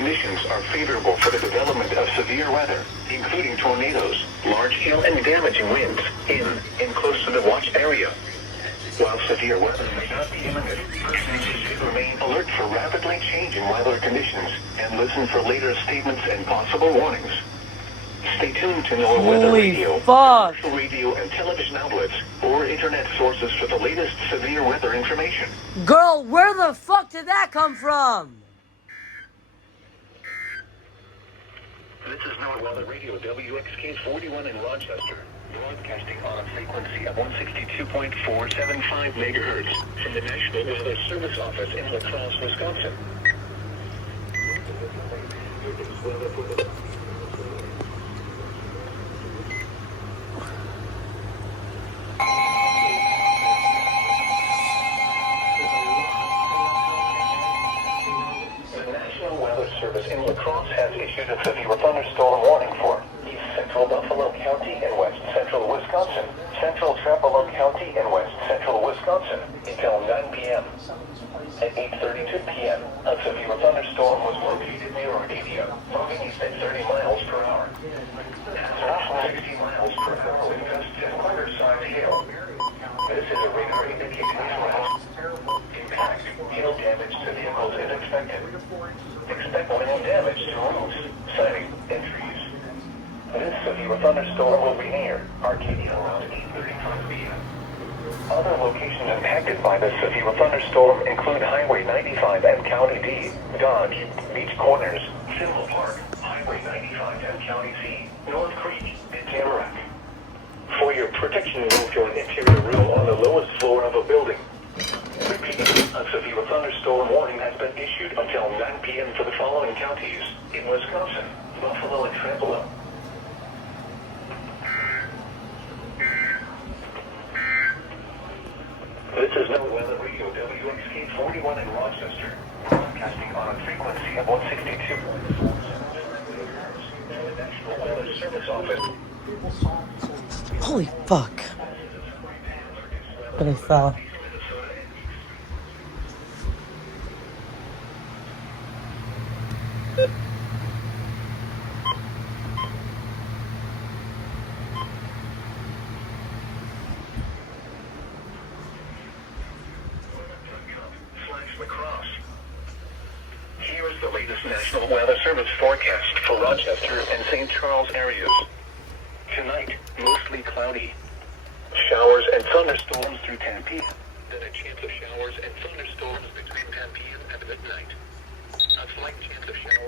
conditions are favorable for the development of severe weather, including tornadoes, large hail and damaging winds in and close to the watch area. While severe weather may not be imminent, persons should remain alert for rapidly changing weather conditions and listen for later statements and possible warnings. Stay tuned to NOAA Weather Radio, commercial radio and television outlets, or internet sources for the latest severe weather information. Girl, where the fuck did that come from? This is NOAA Weather Radio, WXK 41 in Rochester, broadcasting on a frequency of 162.475 megahertz from the National Weather Service office in La Crosse, Wisconsin. Service in La Crosse has issued a severe thunderstorm warning for east central Buffalo County and west central Wisconsin, central Trapelo County and west central Wisconsin until 9 p.m. At 8:32 p.m., a severe thunderstorm was located near Arcadia, moving east at 30 miles per hour. At 60 miles per hour with gusts and quarter-sized hail. This is a radar indicating impact. Hail damage to vehicles is expected. Expect wind damage to roofs, siding, and trees. This severe thunderstorm will be near Arcadia around 8:35 p.m. Other locations impacted by this severe thunderstorm include Highway 95 and County D, Dodge, Beach Corners, Symbol Park, Highway 95 and County C, North Creek, and Tamarack. For your protection, move to an interior room on the lowest floor of a building. Repeat, a severe thunderstorm warning has been issued until 9 p.m. for the following counties in Wisconsin, Buffalo, and Trapelo. This is NOAA Weather Radio, WXK 41 in Rochester, broadcasting on a frequency of 162.4 from the National Weather Service office. Holy fuck. But I fell. Here is the latest National Weather Service forecast for Rochester and St. Charles areas. Tonight, mostly cloudy. Showers and thunderstorms through 10 p.m. Then a chance of showers and thunderstorms between 10 p.m. and midnight. A slight chance of showers.